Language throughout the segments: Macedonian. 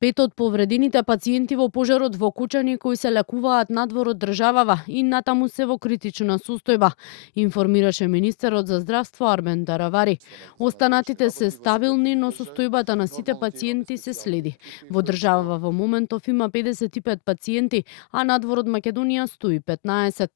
5 од повредените пациенти во пожарот во Кучани кои се лекуваат надвор од државава и натаму се во критична состојба, информираше министерот за здравство Армен Таравари. Останатите се стабилни, но состојбата на сите пациенти се следи. Во државава во моментов има 55 пациенти, а надвор од Македонија 115.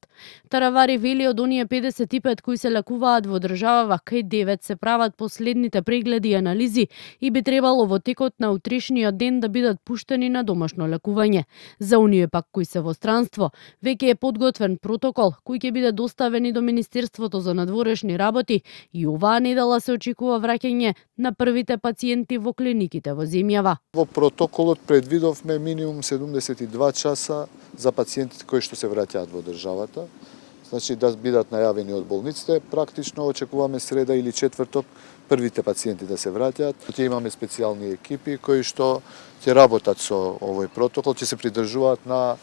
Таравари вели од оние 55 кои се лекуваат во државава, кај 9 се прават последните прегледи и анализи и би требало во текот на утрешниот ден да бидат пуштени на домашно лекување. За оние пак кои се во странство, веќе е подготвен протокол кој ќе биде доставен и до Министерството за надворешни работи и оваа недела се очекува враќање на првите пациенти во клиниките во земјава. Во протоколот предвидовме минимум 72 часа за пациентите кои што се враќаат во државата. Значи да бидат најавени од болниците, практично очекуваме среда или четврток првите пациенти да се враќаат. Ќе имаме специјални екипи кои што ќе работат со овој протокол, ќе се придржуваат на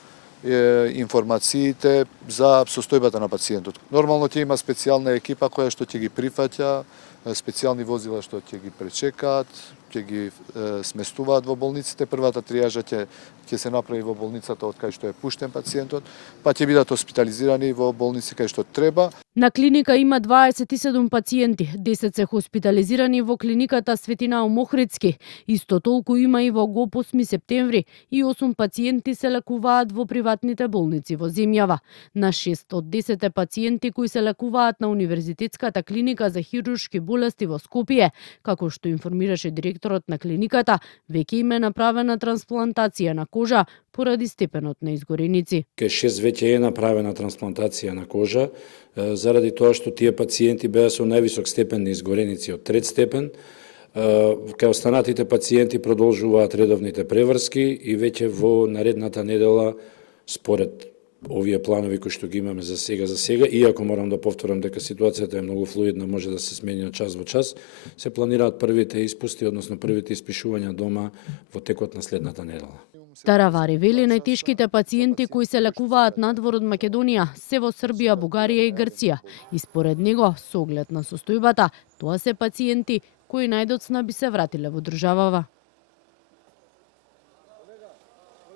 информациите за состојбата на пациентот. Нормално ќе има специјална екипа која што ќе ги прифаќа, специјални возила што ќе ги пречекаат, ќе ги сместуваат во болниците. Првата тријажа ќе се направи во болницата од кај што е пуштен пациентот, па ќе бидат хоспитализирани во болници кај што треба. На клиника има 27 пациенти, 10 се хоспитализирани во клиниката Светина Омохридски, исто толку има и во ГОП 8 септември и 8 пациенти се лекуваат во приватните болници во земјава. На 6 од 10 пациенти кои се лекуваат на Универзитетската клиника за хируршки болести во Скопје, како што информираше директорот на клиниката, веќе им е направена трансплантација на кожа поради степенот на изгореници. Кај 6 веќе е направена трансплантација на кожа, заради тоа што тие пациенти беа со највисок степен на изгореници од 3 степен. Кај останатите пациенти продолжуваат редовните преврски и веќе во наредната недела, според овие планови кои што ги имаме за сега, иако морам да повторам дека ситуацијата е многу флуидна, може да се смени од час во час, се планираат првите испусти, односно првите испишувања дома во текот на следната недела. Таравари вели најтешките пациенти кои се лекуваат надвор од Македонија се во Србија, Бугарија и Грција. И според него, со оглед на состојбата, тоа се пациенти кои најдоцна би се вратиле во државава.